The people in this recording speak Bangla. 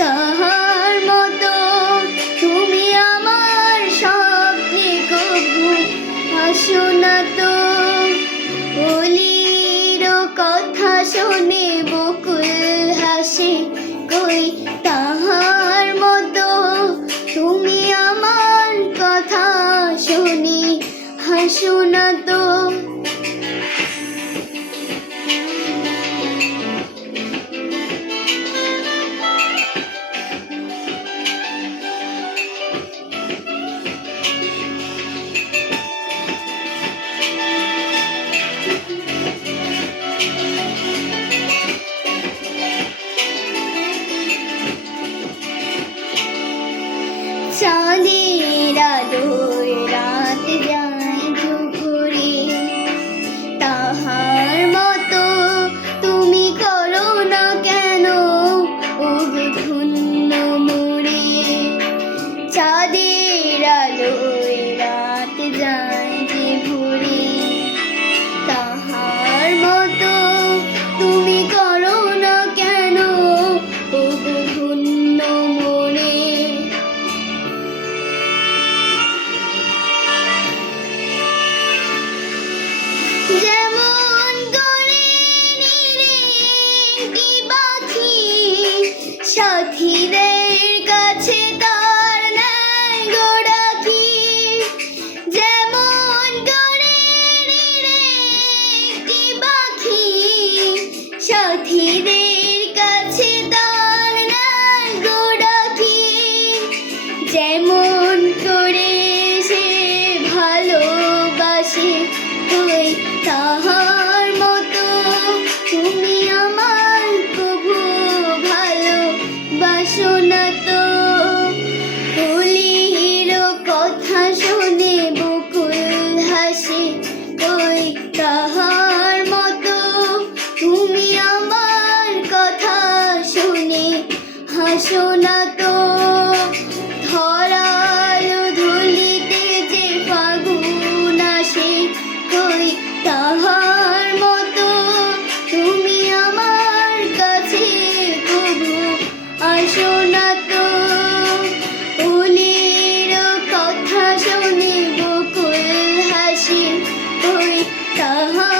তাহার মতো তুমি আমার স্বপ্নে কভু আসো না তো। কলির কথা শুনে বকুল হাসে, কই তাহার মতো তুমি আমার কথা শুনে হাসো না তো। চাঁদের আলোয় রাত যায় দুপুরে, তাহার মতো তুমি করো না কেন ওগো ধন্য মোরে। চাঁদের আলোয় রাত যায় যে ভোরে, তাহার মতো তুমি করো না কেন ওগো ধন্য মোরে। যেমন করে নিরে একটি পাখি সাথীদের কাছে তার নাই গো ডাকি। যেমন করে নিরে একটি পাখি সাথীদের কাছে তার নাই গো ডাকি। যেমন করে সে ভালোবাসে, কই তাহার মতো তুমি আমার কভু ভালোবাসো না তো। কলির কথা শুনে বকুল হাসে, কই তাহার মতো তুমি আমার কথা শুনে হাসো না তো। ধরার ধুলিতে যে ফাগুন আসে, কই তাহার মতো তুমি আমার কাছে কভু আসো না তো। ফুলের কথা শুনে বকুল হাসে, কই তাহার